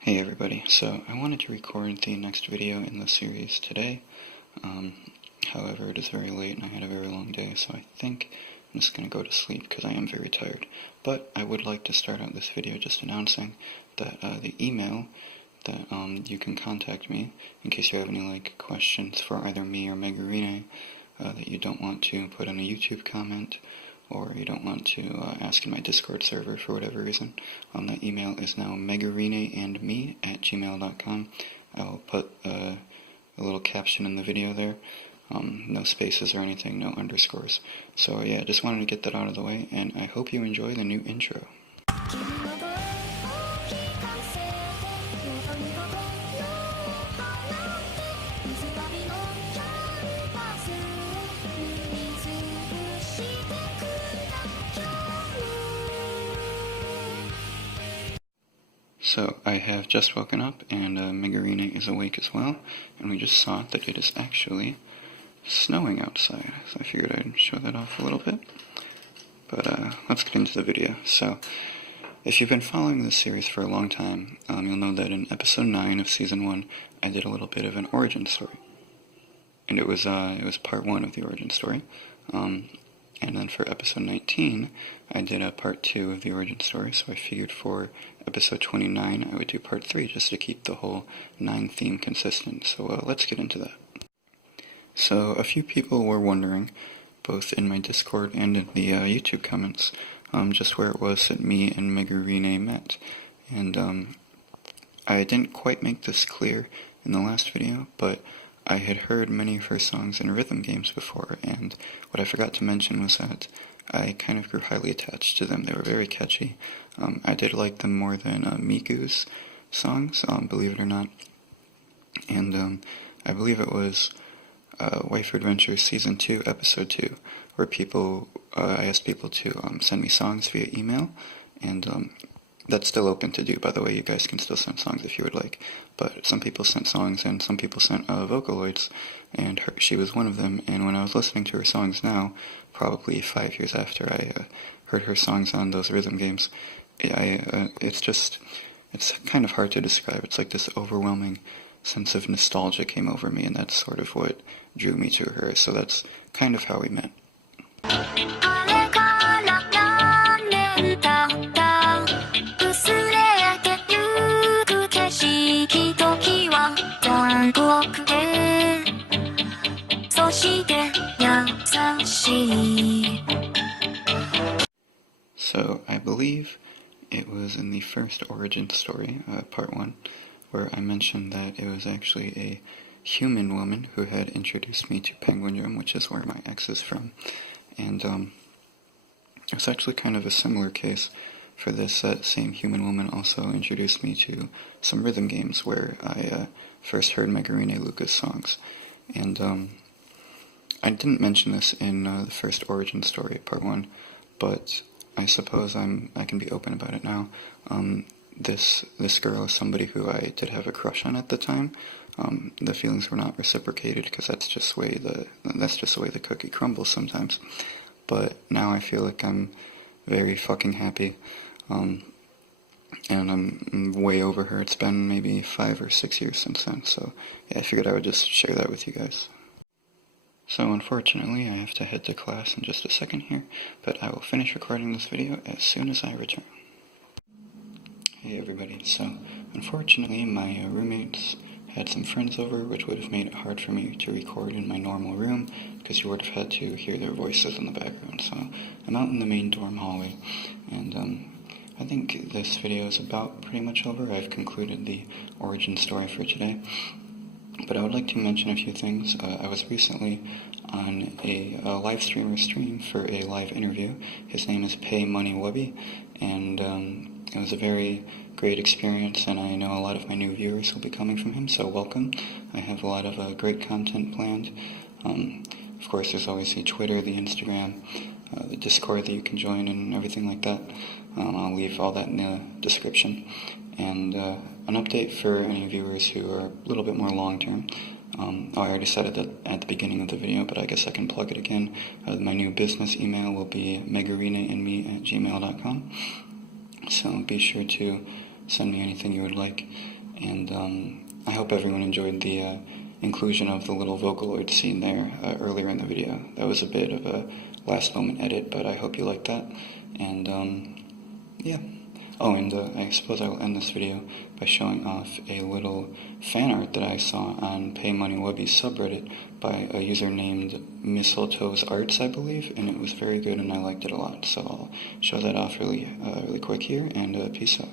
Hey everybody, so I wanted to record the next video in the series today. However, it is very late and I had a very long day, so I think I'm just going to go to sleep because I am very tired. But I would like to start out this video just announcing that the email that you can contact me in case you have any questions for either me or Megarine that you don't want to put in a YouTube comment, or you don't want to ask in my Discord server for whatever reason. That email is now megarineandme@gmail.com. I will put a little caption in the video there. No spaces or anything, no underscores. So yeah, just wanted to get that out of the way, and I hope you enjoy the new intro. So I have just woken up, and Megarine is awake as well, and we just saw that it is actually snowing outside, so I figured I'd show that off a little bit. But let's get into the video. So, if you've been following this series for a long time, you'll know that in episode 9 of season 1, I did a little bit of an origin story. And it was part 1 of the origin story. And then for episode 19, I did a part 2 of the origin story, so I figured for episode 29 I would do part 3 just to keep the whole 9 theme consistent. So let's get into that. So a few people were wondering, both in my Discord and in the YouTube comments, just where it was that me and Megarine met. And I didn't quite make this clear in the last video, but I had heard many of her songs in rhythm games before, and what I forgot to mention was that I kind of grew highly attached to them. They were very catchy. I did like them more than Miku's songs, believe it or not. And I believe it was Waifu Adventures Season 2, Episode 2, where I asked people to send me songs via email, and that's still open to do, by the way. You guys can still send songs if you would like, but some people sent songs and some people sent Vocaloids, and she was one of them. And when I was listening to her songs now, probably 5 years after I heard her songs on those rhythm games, it's kind of hard to describe. It's like this overwhelming sense of nostalgia came over me, and that's sort of what drew me to her, so that's kind of how we met. So I believe it was in the first origin story, part 1, where I mentioned that it was actually a human woman who had introduced me to Penguin Drum, which is where my ex is from. And it was actually kind of a similar case for this. That same human woman also introduced me to some rhythm games where I first heard Megarine Luca's songs. And I didn't mention this in the first origin story, part 1, but I suppose I can be open about it now. This girl is somebody who I did have a crush on at the time. The feelings were not reciprocated because that's just the way the cookie crumbles sometimes. But now I feel like I'm very fucking happy, and I'm way over her. It's been maybe 5 or 6 years since then, so yeah, I figured I would just share that with you guys. So unfortunately, I have to head to class in just a second here, but I will finish recording this video as soon as I return. Hey everybody, so unfortunately my roommates had some friends over, which would have made it hard for me to record in my normal room, because you would have had to hear their voices in the background. So I'm out in the main dorm hallway, and I think this video is about pretty much over. I've concluded the origin story for today. But I would like to mention a few things. I was recently on a live streamer stream for a live interview. His name is Pay Money Wubby, and it was a very great experience, and I know a lot of my new viewers will be coming from him, so welcome. I have a lot of great content planned. Of course, there's always the Twitter, the Instagram, the Discord that you can join, and everything like that. I'll leave all that in the description. And an update for any viewers who are a little bit more long-term. I already said it at the beginning of the video, but I guess I can plug it again. My new business email will be megarineandme@gmail.com. So be sure to send me anything you would like. And I hope everyone enjoyed the inclusion of the little Vocaloid scene there earlier in the video. That was a bit of a last moment edit, but I hope you liked that. And yeah. Oh, and I suppose I will end this video by showing off a little fan art that I saw on Pay Money Webby's subreddit by a user named Mistletoe's Arts, I believe, and it was very good and I liked it a lot. So I'll show that off really quick here, and peace out.